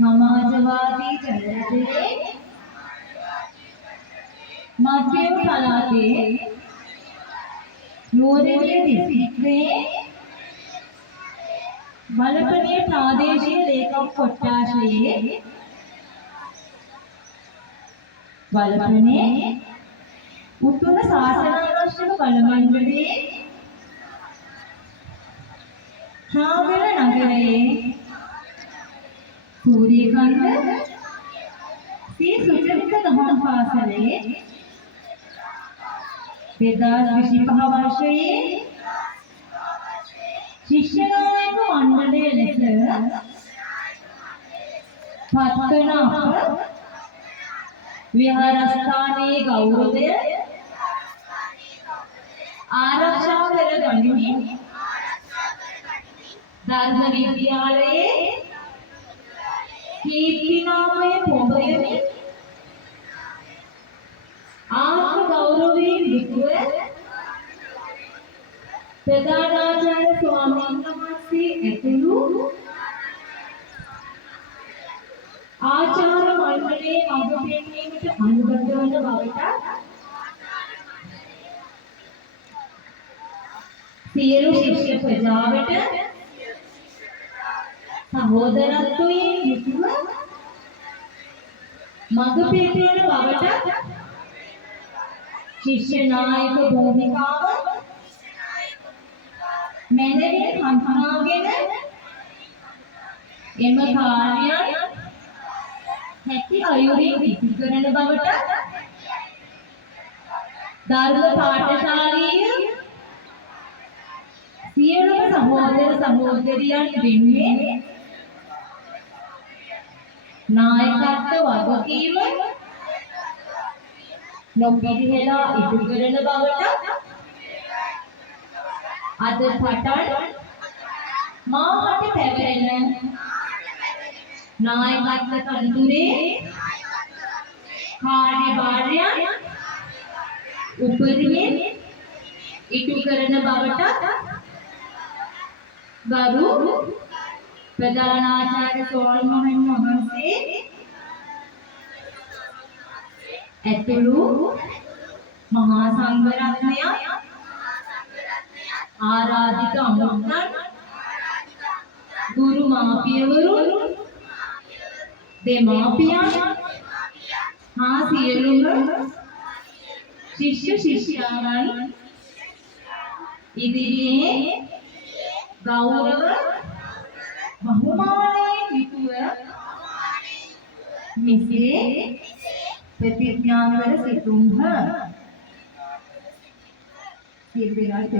සමාජවාදී ජනරටේ මධ්‍යම පළාතේ නුවරඑළිය දිස්ත්‍රික්කයේ බලපනේ ප්‍රාදේශීය ලේකම් කොට්ටාශයේ බලපනේ උතුර ශාසනාරක්ෂක බල මණ්ඩලයේ ශාවර නගරයේ සූරියකන්ද ශ්‍රී සුචරිත දහම් පාසලේ 2025 වර්ෂයේ ශිෂ්‍ය නායක මණ්ඩලය ලෙස පත්වන අප විහාරස්ථානයේ ගෞරවය ආරක්ෂා කර ගනිමින් ධර්ම විද්‍යාලයේ කීර්ති නාමය පොඹයමින් ආත්ම ගෞරවයෙන් යුතුව ප්‍රධානාචාර්ය ස්වාමීන් වහන්සේ ඇතුළු ආචාර්ය මණ්ඩලයේ මඟ පෙන්වීමට අනුගත වන බවට සියලු ශිෂ්‍ය ප්‍රජාවට සහෝදරත්වයෙන් යුතුව මඟ පෙන්වන බවට ශිෂ්‍ය නායක භූමිකාව මැනවින් හඳුනාගෙන එම කාර්යයන් හැකි අයුරින් ඉටු කරන බවට ධර්ම පාඨශාලීය සියලුම සහෝදර සහෝදරියන් වෙනුවෙන් නායකත්ව වගකීම නොපිරිහෙලා ඉටු කරන බවට අද පටන් මාහට පැවරෙන නායකත්ව තනතුරේ කාර්යභාරයන් උපරිමයෙන් ඉටු කරන බවට ගරු ප්‍රධානාචාර්ය ස්වාමීන් වහන්සේ ඇතුළු මහා සංඝරත්නය ආරාධිත අමුත්තන් ගුරු මාපියවරුන් දෙමාපියන් හා සියලුම ශිෂ්‍ය ශිෂ්‍යාවන් ඉදිරියේ ගෞරව බහුමානයෙන් යුතුව මෙසේ ප්‍රතිඥා කර සිටුම්හ. සියලු දෙනාට